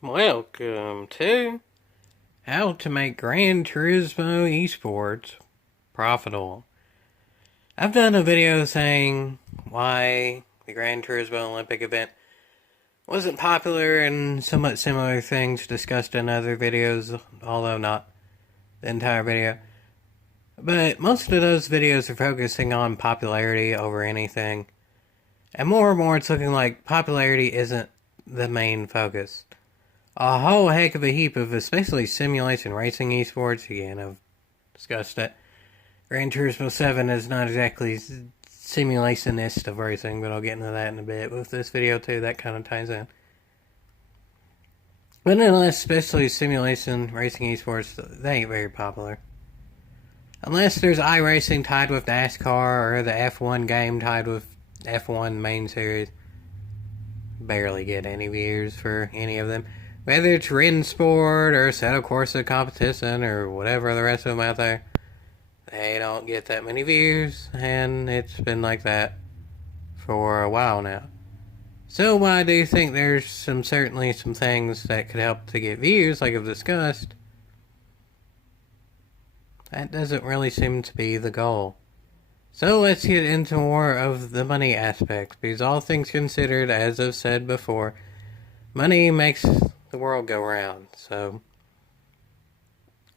Welcome to How to Make Gran Turismo Esports Profitable. I've done a video saying why the Gran Turismo Olympic event wasn't popular and somewhat similar things discussed in other videos, although not the entire video. But most of those videos are focusing on popularity over anything. And more it's looking like popularity isn't the main focus. A whole heck of a heap of especially simulation racing esports. Again, I've discussed that. Gran Turismo 7 is not exactly simulationist of racing, but I'll get into that in a bit. With this video too, that kind of ties in. But nonetheless, especially simulation racing esports, they ain't very popular. Unless there's iRacing tied with NASCAR or the F1 game tied with F1 main series. Barely get any views for any of them. Whether it's Rin Sport or Assetto Corsa Competition or whatever the rest of them out there, they don't get that many views, and it's been like that for a while now. So why do you think there's certainly some things that could help to get views, like I've discussed? That doesn't really seem to be the goal. So let's get into more of the money aspect, because all things considered, as I've said before, money makes the world go round. So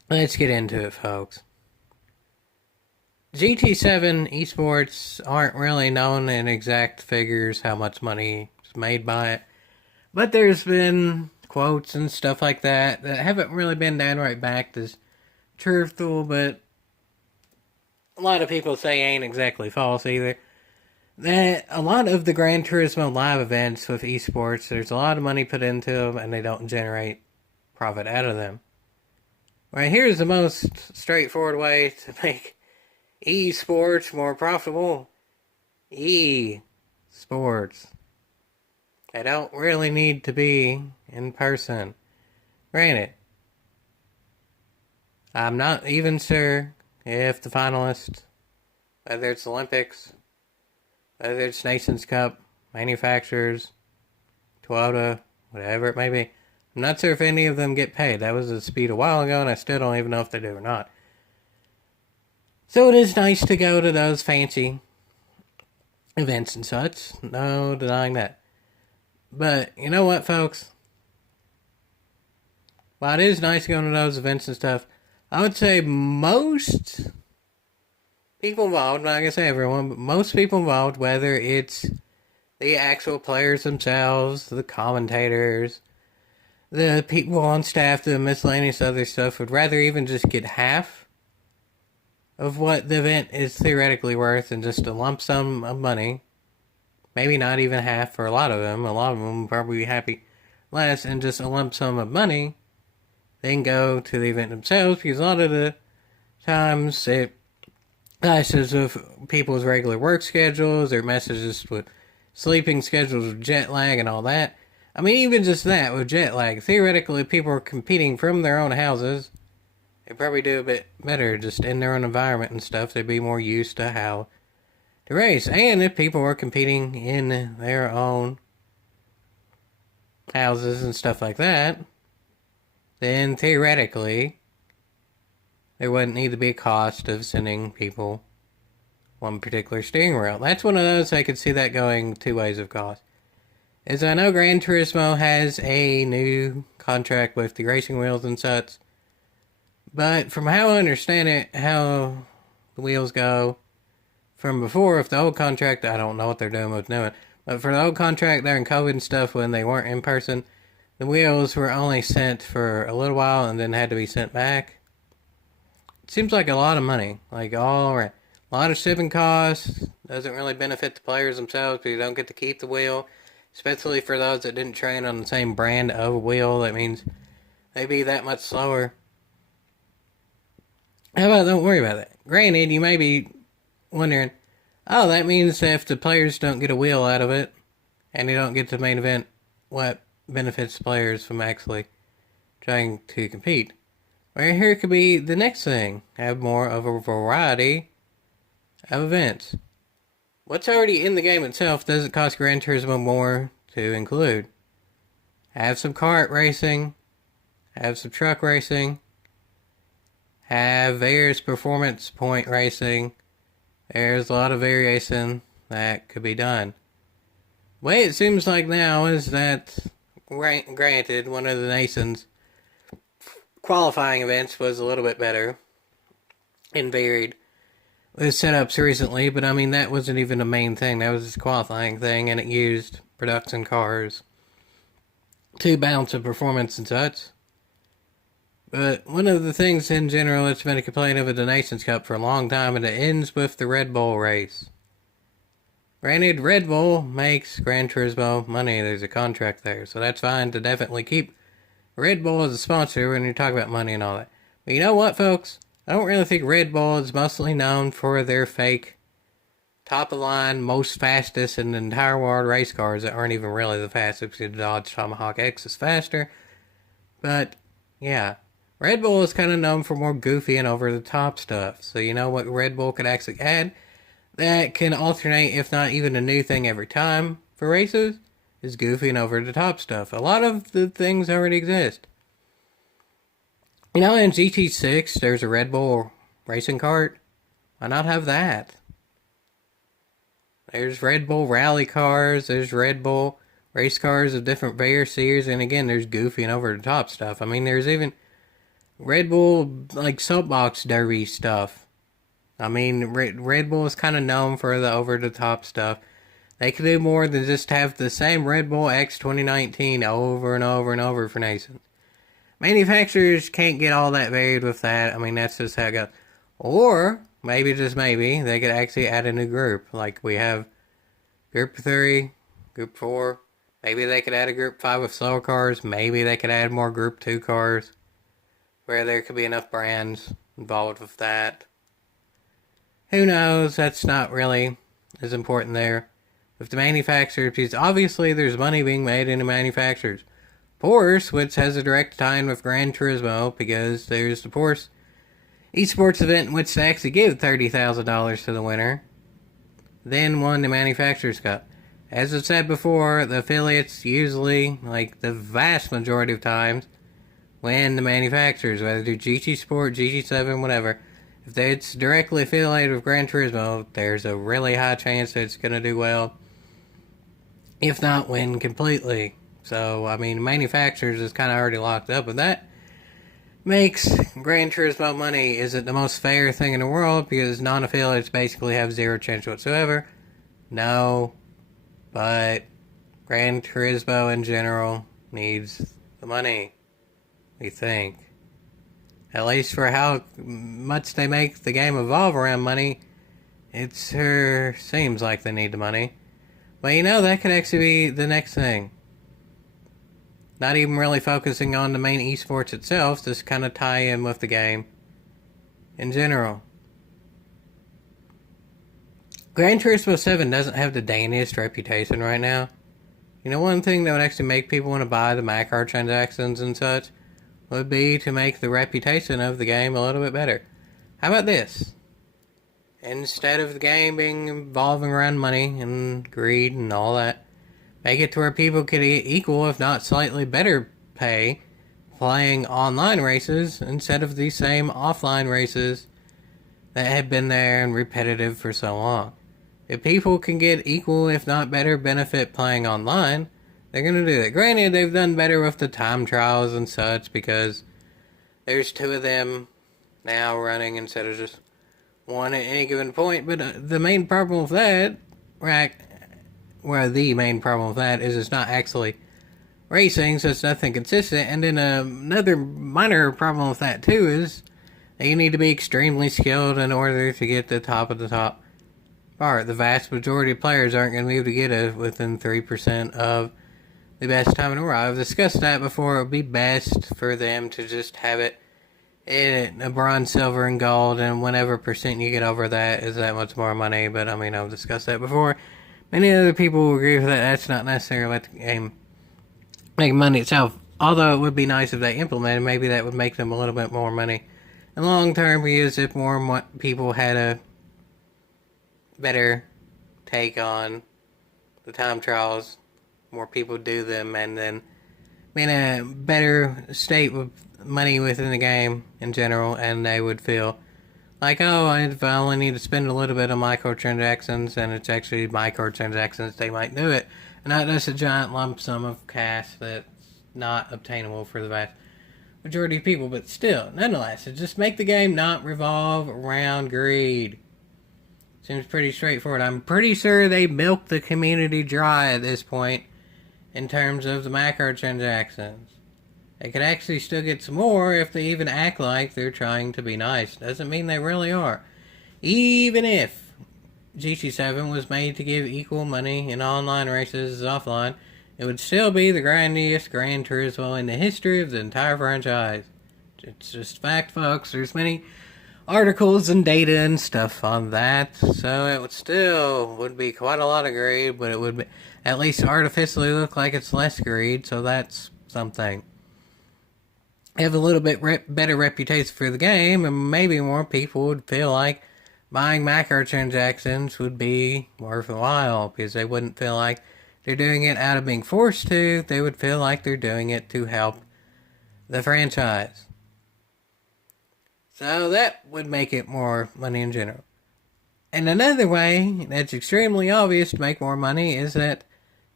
let's get into it, folks. GT7 esports aren't really known in exact figures how much money is made by it, but there's been quotes and stuff like that haven't really been downright backed as truthful, but a lot of people say ain't exactly false either. That a lot of the Gran Turismo live events with esports, there's a lot of money put into them and they don't generate profit out of them. Right, here's the most straightforward way to make esports more profitable. Esports. They don't really need to be in person. Granted, I'm not even sure if the finalists, whether it's Olympics, whether it's Nations Cup, manufacturers, Toyota, whatever it may be, I'm not sure if any of them get paid. That was a speed a while ago, and I still don't even know if they do or not. So it is nice to go to those fancy events and such. No denying that. But you know what, folks? While it is nice going to those events and stuff, I would say most people involved, not gonna say everyone, but most people involved, whether it's the actual players themselves, the commentators, the people on staff, the miscellaneous other stuff, would rather even just get half of what the event is theoretically worth than just a lump sum of money. Maybe not even half for a lot of them. A lot of them will probably be happy less, and just a lump sum of money, then go to the event themselves, because a lot of the times it clashes with people's regular work schedules, their messages with sleeping schedules, with jet lag and all that. I mean, even just that, with jet lag, theoretically people are competing from their own houses. They probably do a bit better just in their own environment and stuff. They'd be more used to how to race. And if people are competing in their own houses and stuff like that, then theoretically there wouldn't need to be a cost of sending people one particular steering wheel. That's one of those I could see that going two ways of cost. As I know, Gran Turismo has a new contract with the racing wheels and such, but from how I understand it, how the wheels go from before, if the old contract, I don't know what they're doing with new one, but for the old contract during COVID and stuff when they weren't in person, the wheels were only sent for a little while and then had to be sent back. It seems like a lot of money, like all around. A lot of shipping costs, doesn't really benefit the players themselves because you don't get to keep the wheel, especially for those that didn't train on the same brand of wheel. That means they'd be that much slower. How about don't worry about that? Granted, you may be wondering, oh, that means if the players don't get a wheel out of it, and you don't get to the main event, what benefits players from actually trying to compete? Well, here could be the next thing. Have more of a variety of events. What's already in the game itself doesn't cost Gran Turismo more to include. Have some kart racing. Have some truck racing. Have various performance point racing. There's a lot of variation that could be done. The way it seems like now is that, granted, one of the nation's qualifying events was a little bit better and varied with setups recently, but I mean, that wasn't even the main thing. That was just a qualifying thing, and it used production cars to balance the performance and such. But one of the things in general that's been a complaint of the Nations Cup for a long time, and it ends with the Red Bull race. Granted, Red Bull makes Gran Turismo money. There's a contract there, so that's fine to definitely keep Red Bull as a sponsor when you talk about money and all that. But you know what, folks? I don't really think Red Bull is mostly known for their fake, top-of-the-line, most fastest in the entire world race cars that aren't even really the fastest, because the Dodge Tomahawk X is faster. But, yeah. Red Bull is kind of known for more goofy and over-the-top stuff. So you know what Red Bull could actually add that can alternate, if not even a new thing every time for races, is goofy and over-the-top stuff. A lot of the things already exist. You know, in GT6, there's a Red Bull racing kart. Why not have that? There's Red Bull rally cars, there's Red Bull race cars of different variants, and again, there's goofy and over-the-top stuff. I mean, there's even Red Bull, like, soapbox derby stuff. I mean, Red Bull is kind of known for the over-the-top stuff. They could do more than just have the same Red Bull X 2019 over and over and over for nations. Manufacturers can't get all that varied with that. I mean, that's just how it goes. Or, maybe, just maybe, they could actually add a new group. Like, we have Group 3, Group 4. Maybe they could add a Group 5 of slower cars. Maybe they could add more Group 2 cars, where there could be enough brands involved with that. Who knows? That's not really as important there. With the manufacturers, because obviously there's money being made in the manufacturers. Porsche, which has a direct tie-in with Gran Turismo, because there's the Porsche Esports event in which they actually give $30,000 to the winner, then won the Manufacturers Cup. As I've said before, the affiliates usually, like the vast majority of times, win the manufacturers, whether they're GT Sport, GT7, whatever. If it's directly affiliated with Gran Turismo, there's a really high chance that it's going to do well, if not win completely. So, I mean, manufacturers is kind of already locked up, but that makes Gran Turismo money isn't the most fair thing in the world, because non-affiliates basically have zero chance whatsoever. No, but Gran Turismo in general needs the money, we think. At least for how much they make the game evolve around money, it sure seems like they need the money. But you know, that could actually be the next thing. Not even really focusing on the main esports itself, just kind of tie in with the game in general. Gran Turismo 7 doesn't have the Danish reputation right now. You know, one thing that would actually make people want to buy the microtransactions and such would be to make the reputation of the game a little bit better. How about this? Instead of the game being evolving around money and greed and all that, make it to where people can get equal, if not slightly better pay, playing online races instead of the same offline races that have been there and repetitive for so long. If people can get equal, if not better, benefit playing online, they're going to do that. Granted, they've done better with the time trials and such, because there's 2 of them now running instead of just 1 at any given point. But the main problem with that, the main problem with that is it's not actually racing, so it's nothing consistent. And then another minor problem with that too is that you need to be extremely skilled in order to get the top of the top part. The vast majority of players aren't going to be able to get it within 3% of the best time in the world. I've discussed that before. It would be best for them to just have it in a bronze, silver, and gold, and whatever percent you get over that is that much more money. But I mean, I've discussed that before. Many other people will agree with that. That's not necessarily what the game make money itself. Although it would be nice if they implemented, maybe that would make them a little bit more money in the long term, because if more people had a better take on the time trials, more people do them, and then be in a better state with money within the game in general, and they would feel like, oh, if I only need to spend a little bit on microtransactions, and it's actually microtransactions, they might do it. And not just a giant lump sum of cash that's not obtainable for the vast majority of people, but still, nonetheless, it just make the game not revolve around greed. Seems pretty straightforward. I'm pretty sure they milked the community dry at this point in terms of the microtransactions. They could actually still get some more if they even act like they're trying to be nice. Doesn't mean they really are. Even if GT7 was made to give equal money in online races as offline, it would still be the grindiest Gran Turismo in the history of the entire franchise. It's just fact, folks. There's many articles and data and stuff on that, so it would be quite a lot of greed, but it would be, at least artificially look like it's less greed, so that's something. Have a little bit better reputation for the game, and maybe more people would feel like buying microtransactions would be worth a while, because they wouldn't feel like they're doing it out of being forced to. They would feel like they're doing it to help the franchise. So that would make it more money in general. And another way that's extremely obvious to make more money is that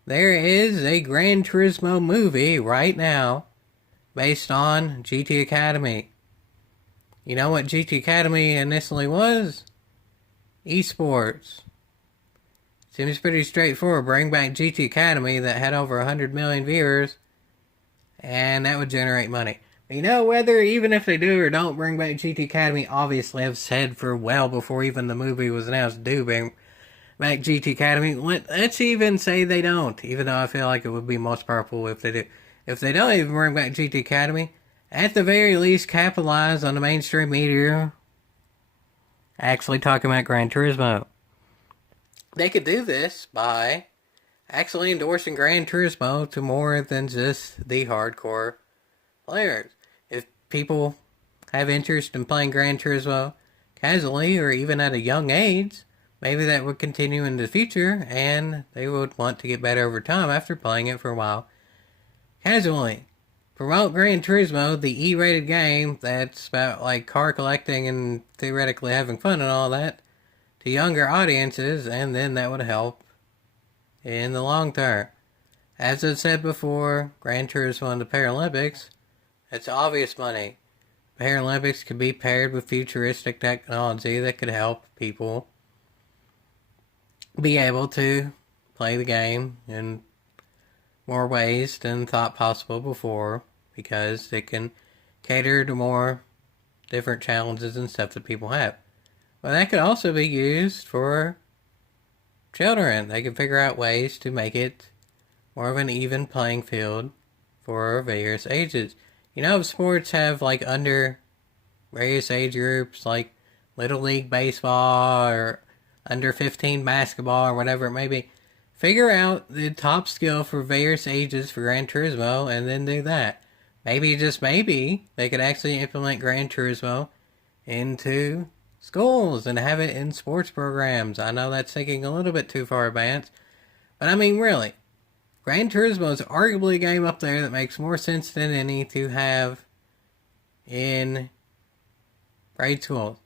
there is a Gran Turismo movie right now based on GT Academy. You know what GT Academy initially was? Esports. Seems pretty straightforward. Bring back GT Academy that had over 100 million viewers, and that would generate money. But you know, whether even if they do or don't bring back GT Academy, obviously I've said for well before even the movie was announced, do bring back GT Academy. Let's even say they don't, even though I feel like it would be most powerful if they do. If they don't even bring back GT Academy, at the very least capitalize on the mainstream media actually talking about Gran Turismo. They could do this by actually endorsing Gran Turismo to more than just the hardcore players. If people have interest in playing Gran Turismo casually or even at a young age, maybe that would continue in the future and they would want to get better over time after playing it for a while casually. Promote Gran Turismo, the E-rated game that's about like car collecting and theoretically having fun and all that, to younger audiences, and then that would help in the long term. As I said before, Gran Turismo and the Paralympics, it's obvious money. Paralympics could be paired with futuristic technology that could help people be able to play the game in more ways than thought possible before, because it can cater to more different challenges and stuff that people have. But that could also be used for children. They can figure out ways to make it more of an even playing field for various ages. You know, sports have like under various age groups, like Little League Baseball or under 15 basketball or whatever it may be. Figure out the top skill for various ages for Gran Turismo and then do that. Maybe, just maybe, they could actually implement Gran Turismo into schools and have it in sports programs. I know that's thinking a little bit too far advanced, but I mean, really, Gran Turismo is arguably a game up there that makes more sense than any to have in grade schools.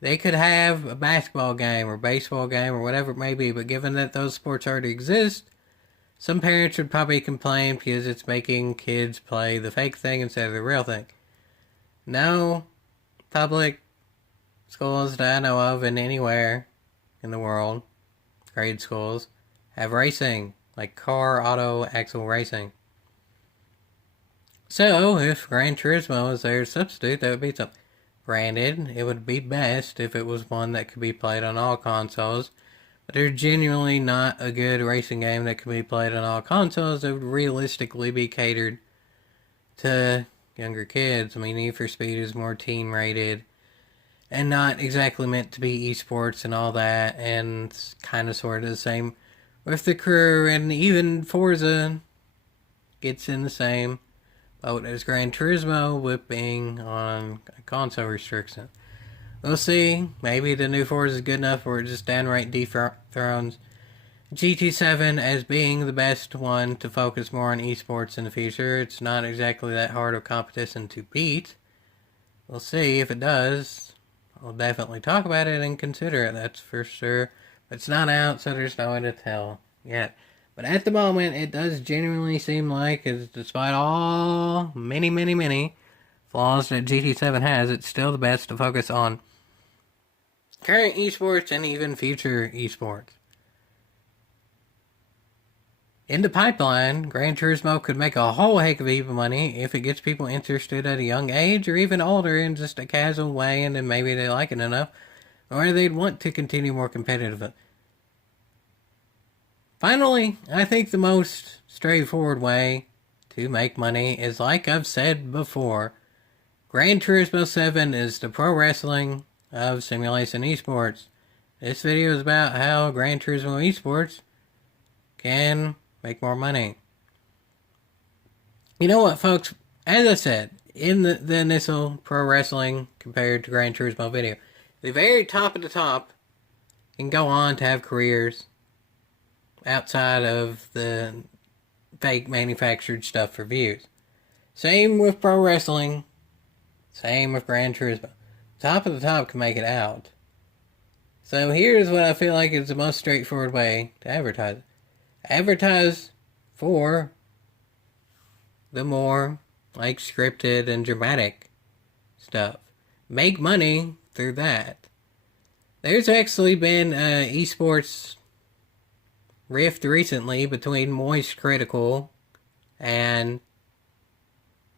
They could have a basketball game or baseball game or whatever it may be, but given that those sports already exist, some parents would probably complain because it's making kids play the fake thing instead of the real thing. No public schools that I know of in anywhere in the world, grade schools, have racing, like car, auto, axle racing. So, if Gran Turismo is their substitute, that would be something. Granted, it would be best if it was one that could be played on all consoles, but there's genuinely not a good racing game that can be played on all consoles that would realistically be catered to younger kids. I mean, Need for Speed is more teen rated and not exactly meant to be esports and all that, and it's kind of sort of the same with the Crew, and even Forza gets in the same boat as Gran Turismo with being on a console restriction. We'll see. Maybe the new Forza is good enough where it just downright dethrones GT7 as being the best one to focus more on esports in the future. It's not exactly that hard of competition to beat. We'll see if it does. I'll definitely talk about it and consider it, that's for sure. But it's not out, so there's no way to tell yet. But at the moment, it does genuinely seem like, despite all many flaws that GT7 has, it's still the best to focus on current esports and even future esports. In the pipeline, Gran Turismo could make a whole heck of even money if it gets people interested at a young age or even older in just a casual way, and then maybe they like it enough, or they'd want to continue more competitive. Finally, I think the most straightforward way to make money is, like I've said before, Gran Turismo 7 is the pro wrestling of simulation esports. This video is about how Gran Turismo esports can make more money. You know what, folks? As I said, in the initial pro wrestling compared to Gran Turismo video, the very top of the top can go on to have careers outside of the fake manufactured stuff for views. Same with pro wrestling. Same with Gran Turismo. Top of the top can make it out. So here's what I feel like is the most straightforward way to advertise. Advertise for the more like scripted and dramatic stuff. Make money through that. There's actually been an esports rift recently between Moist Critical and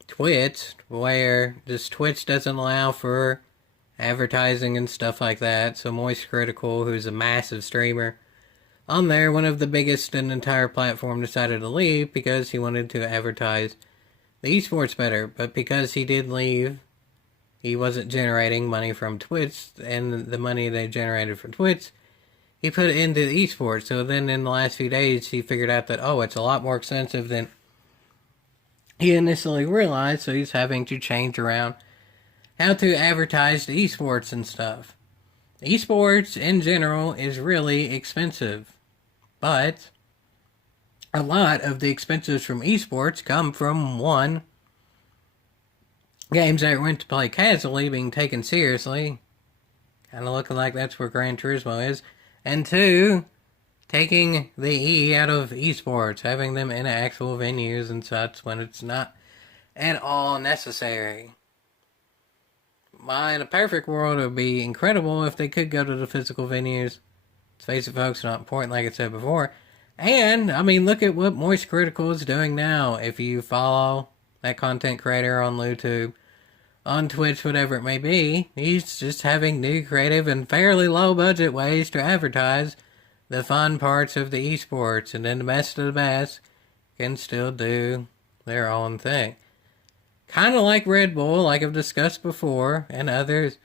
Twitch, where just Twitch doesn't allow for advertising and stuff like that. So Moist Critical, who's a massive streamer on there, one of the biggest in the entire platform, decided to leave because he wanted to advertise the esports better. But because he did leave, he wasn't generating money from Twitch, and the money they generated from Twitch, he put it into the esports. So then in the last few days, he figured out that, it's a lot more expensive than he initially realized, so he's having to change around how to advertise the esports and stuff. Esports, in general, is really expensive. But a lot of the expenses from esports come from, one, games that went to play casually being taken seriously, kind of looking like that's where Gran Turismo is, and two, taking the E out of esports, having them in actual venues and such when it's not at all necessary. In a perfect world, it would be incredible if they could go to the physical venues. Let's face it, folks, not important, like I said before. And, look at what Moist Critical is doing now. If you follow that content creator on YouTube, on Twitch, whatever it may be, he's just having new creative and fairly low budget ways to advertise the fun parts of the esports, and then the best of the best can still do their own thing. Kind of like Red Bull, like I've discussed before, and others.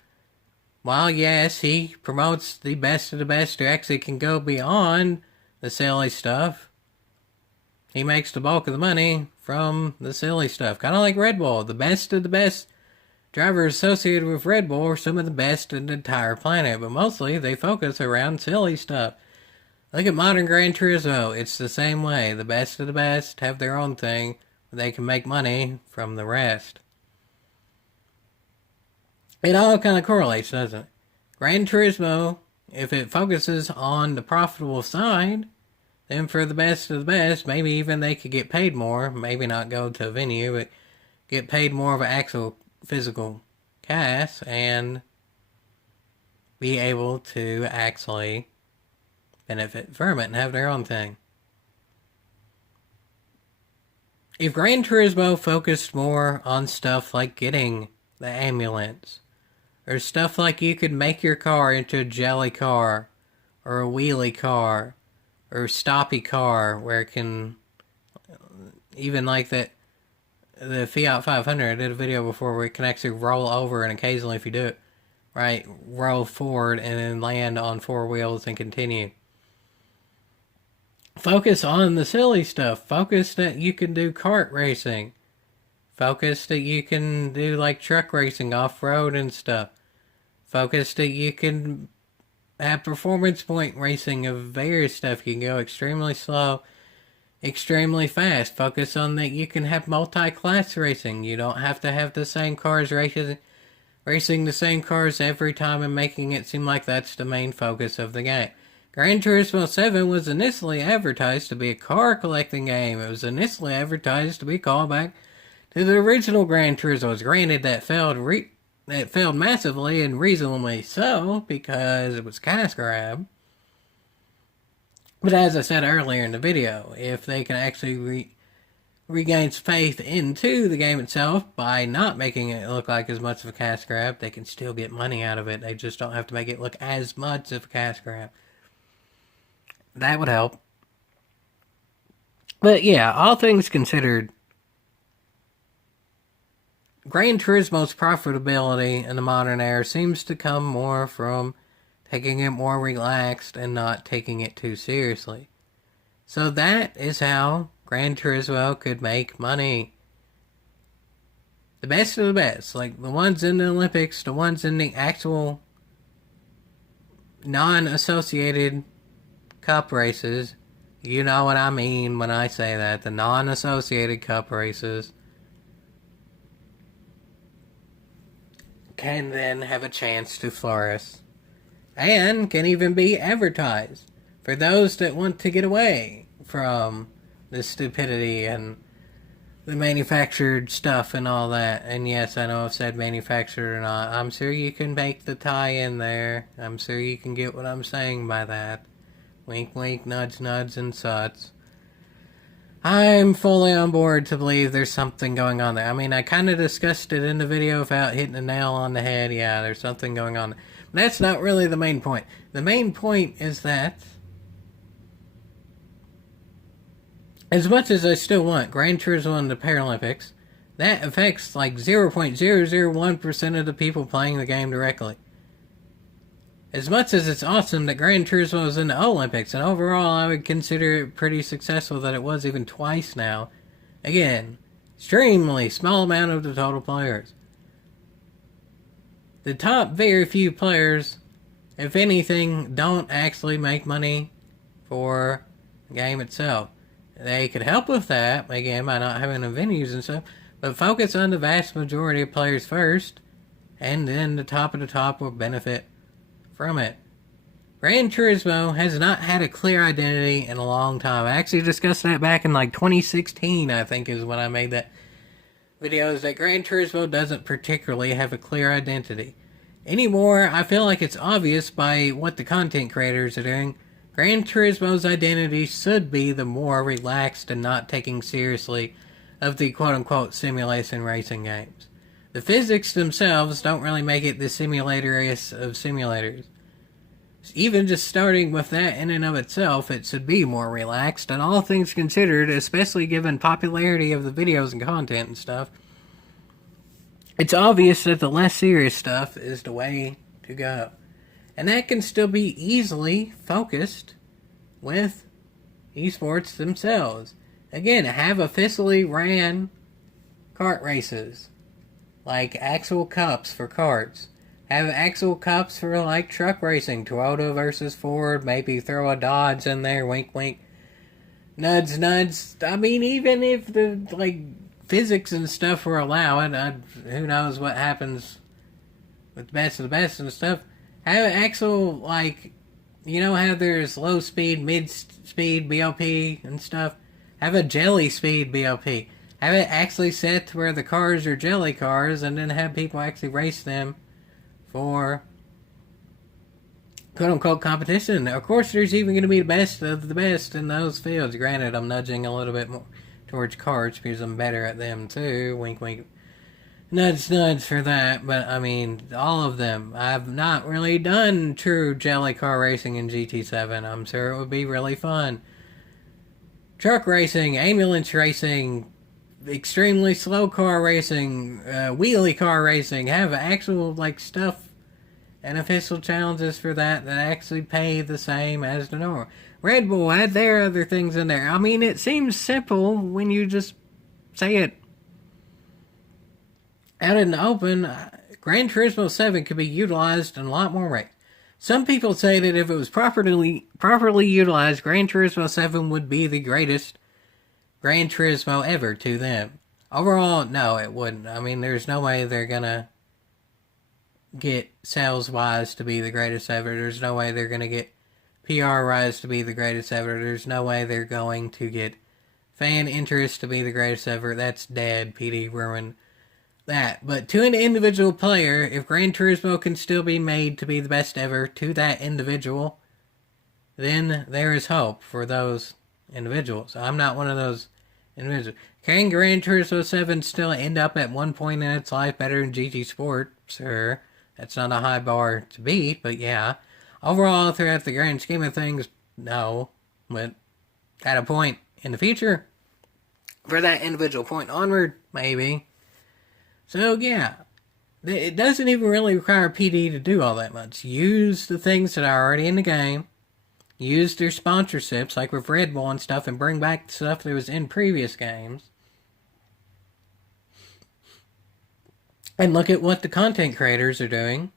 While yes, he promotes the best of the best who actually can go beyond the silly stuff, he makes the bulk of the money from the silly stuff. Kind of like Red Bull. The best of the best drivers associated with Red Bull are some of the best in the entire planet, but mostly they focus around silly stuff. Look at modern Gran Turismo. It's the same way. The best of the best have their own thing, but they can make money from the rest. It all kind of correlates, doesn't it? Gran Turismo, if it focuses on the profitable side, then for the best of the best, maybe even they could get paid more. Maybe not go to a venue, but get paid more of an actual physical cash and be able to actually benefit from it and have their own thing. If Gran Turismo focused more on stuff like getting the ambulance, or stuff like you could make your car into a jelly car, or a wheelie car, or a stoppy car, where it can, even like that, the Fiat 500, I did a video before where it can actually roll over, and occasionally if you do it right, roll forward and then land on four wheels and continue. Focus on the silly stuff. Focus that you can do kart racing. Focus that you can do like truck racing off-road and stuff. Focus that you can have performance point racing of various stuff. You can go extremely slow, extremely fast. Focus on that. You can have multi-class racing. You don't have to have the same cars racing the same cars every time and making it seem like that's the main focus of the game. Gran Turismo 7 was initially advertised to be a car collecting game. It was initially advertised to be a callback to the original Gran Turismo. Granted, that failed massively and reasonably so because it was cash grab. But as I said earlier in the video, if they can actually regain faith into the game itself by not making it look like as much of a cash grab, they can still get money out of it. They just don't have to make it look as much of a cash grab. That would help. But yeah, all things considered, Gran Turismo's profitability in the modern era seems to come more from taking it more relaxed and not taking it too seriously. So that is how Gran Turismo could make money. The best of the best, like the ones in the Olympics, the ones in the actual non-associated cup races, you know what I mean when I say that, the non-associated cup races can then have a chance to flourish and can even be advertised for those that want to get away from the stupidity and the manufactured stuff and all that. And yes, I know I've said manufactured or not. I'm sure you can make the tie in there. I'm sure you can get what I'm saying by that. Wink, wink, nudge, nudge, and such. I'm fully on board to believe there's something going on there. I mean, I kind of discussed it in the video without hitting the nail on the head. Yeah, there's something going on. But that's not really the main point. The main point is that as much as I still want Gran Turismo in the Paralympics, that affects like 0.001% of the people playing the game directly. As much as it's awesome that Gran Turismo is in the Olympics, and overall I would consider it pretty successful that it was even twice now, again, extremely small amount of the total players. The top very few players, if anything, don't actually make money for the game itself. They could help with that, again, by not having the venues and stuff, but focus on the vast majority of players first, and then the top of the top will benefit from it. Gran Turismo has not had a clear identity in a long time. I actually discussed that back in like 2016, I think is when I made that video, is that Gran Turismo doesn't particularly have a clear identity. Anymore, I feel like it's obvious by what the content creators are doing. Gran Turismo's identity should be the more relaxed and not taking seriously of the quote-unquote simulation racing games. The physics themselves don't really make it the simulatoriest of simulators. Even just starting with that in and of itself, it should be more relaxed, and all things considered, especially given popularity of the videos and content and stuff, it's obvious that the less serious stuff is the way to go. And that can still be easily focused with esports themselves. Again, have officially ran kart races. Like actual cups for karts. Have actual cups for like truck racing. Toyota versus Ford. Maybe throw a Dodge in there. Wink wink. Nudge nudge. I mean, even if the like physics and stuff were allowed, who knows what happens with the best of the best and stuff. Have actual like, you know how there's low speed, mid speed BOP and stuff. Have a jelly speed BOP. Have it actually set to where the cars are jelly cars, and then have people actually race them for quote-unquote competition. Of course, there's even going to be the best of the best in those fields. Granted, I'm nudging a little bit more towards karts because I'm better at them too. Wink, wink. Nudge, nudge for that. But, I mean, all of them. I've not really done true jelly car racing in GT7. I'm sure it would be really fun. Truck racing, ambulance racing, extremely slow car racing, wheelie car racing, have actual like stuff and official challenges for that actually pay the same as the normal. Red Bull had their other things in there. I mean, it seems simple when you just say it out in the open. Gran Turismo 7 could be utilized in a lot more ways. Some people say that if it was properly utilized, Gran Turismo 7 would be the greatest Gran Turismo ever to them. Overall, no, it wouldn't. I mean, there's no way they're gonna get sales-wise to be the greatest ever. There's no way they're gonna get PR-wise to be the greatest ever. There's no way they're going to get fan interest to be the greatest ever. That's dead. PD ruined that. But to an individual player, if Gran Turismo can still be made to be the best ever to that individual, then there is hope for those individuals. I'm not one of those individuals. Can Gran Turismo 7 still end up at one point in its life better than GT Sport? Sure. That's not a high bar to beat, but yeah. Overall, throughout the grand scheme of things, no. But at a point in the future, for that individual point onward, maybe. So, yeah. It doesn't even really require PD to do all that much. Use the things that are already in the game. Use their sponsorships, like with Red Bull and stuff, and bring back the stuff that was in previous games. And look at what the content creators are doing.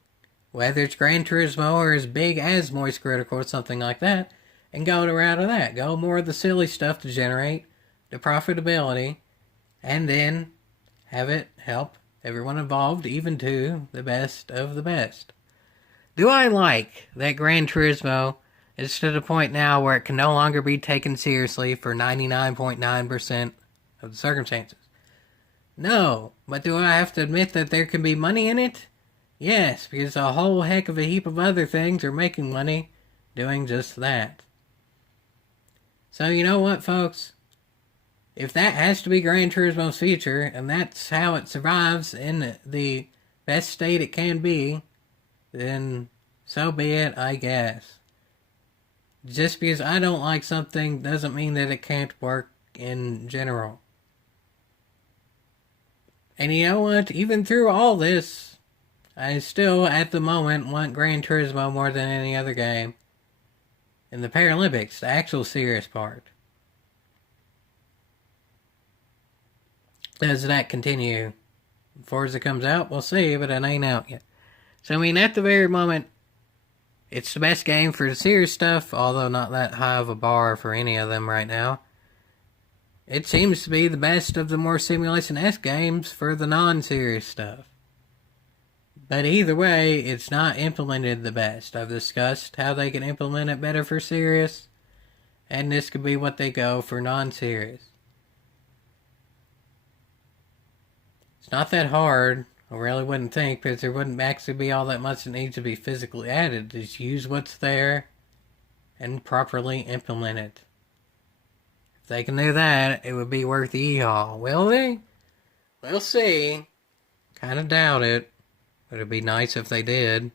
Whether it's Gran Turismo or as big as Moist Critical or something like that. And go the route of that. Go more of the silly stuff to generate the profitability. And then have it help everyone involved, even to the best of the best. Do I like that Gran Turismo is to the point now where it can no longer be taken seriously for 99.9% of the circumstances? No, but do I have to admit that there can be money in it? Yes, because a whole heck of a heap of other things are making money doing just that. So you know what, folks? If that has to be Gran Turismo's future, and that's how it survives in the best state it can be, then so be it, I guess. Just because I don't like something doesn't mean that it can't work in general. And you know what? Even through all this, I still, at the moment, want Gran Turismo more than any other game. In the Paralympics, the actual serious part. Does that continue? Forza comes out, we'll see, but it ain't out yet. So, I mean, at the very moment, it's the best game for the serious stuff, although not that high of a bar for any of them right now. It seems to be the best of the more Simulation-esque games for the non-serious stuff. But either way, it's not implemented the best. I've discussed how they can implement it better for serious, and this could be what they go for non-serious. It's not that hard, I really wouldn't think, because there wouldn't actually be all that much that needs to be physically added. Just use what's there and properly implement it. If they can do that, it would be worth the e-haul. Will they? We'll see. Kind of doubt it. But it'd be nice if they did.